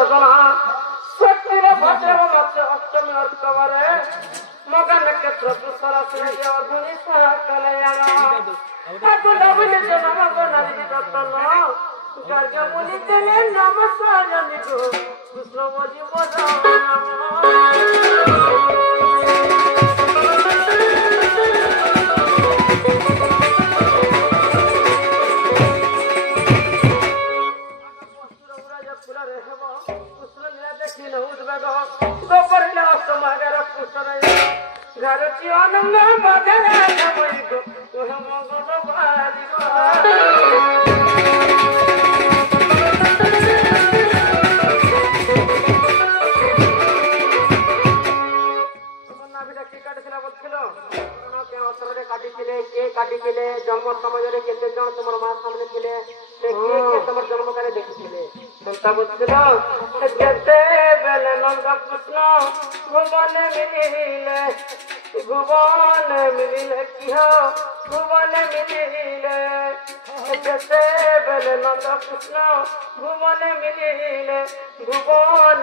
सजना सत्य भद्र मत्स्य अष्टमी और कवरे मगन के प्रभु सरस्वती और गुणी सह कल्याण aku dapat itu nama benar di dalam garga muli tele nama saja itu Krishna moji moja घर जीवन में बदले समय को तुम मगन बारी जन्म समय केते जन तुम माँ सामने थे तुम जन्म करे देखी सुनता बोलते बेले नंद कृष्ण भुवन मिले कि भुवन मिले जैसे बेले नंद कृष्ण भुवन मिले कि भुवन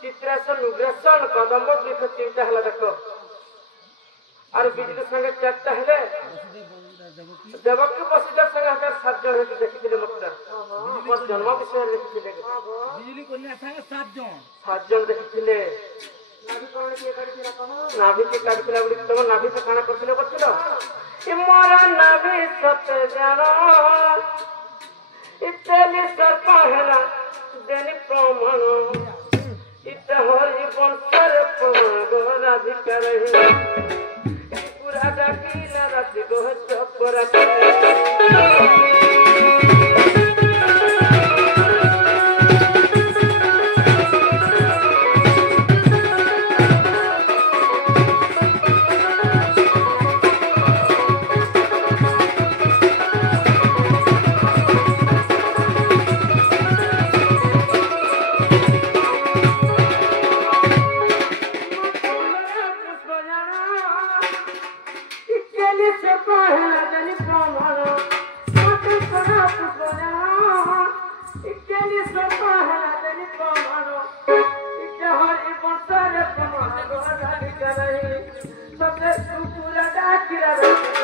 चित्रासन उग्रासन कदम वृक्ष चिंता है देख और बिजली संगे चार्टा है देवकी बसुदेव संगे हजार 7 जन देखी मत मोर जन्म विषय देखी बिजली कन्या संगे 7 जन देखी नाभि के काटला गुडी तुम नाभि से खाना करथिले बचिलो ए मोर नाभि सते जानो इतने सब पहला देनि प्रमाण इत हरि बंसर प्रमाण राधिका रही पूरा डाकीला राधि को चपरा सबसे पूरा डाकिला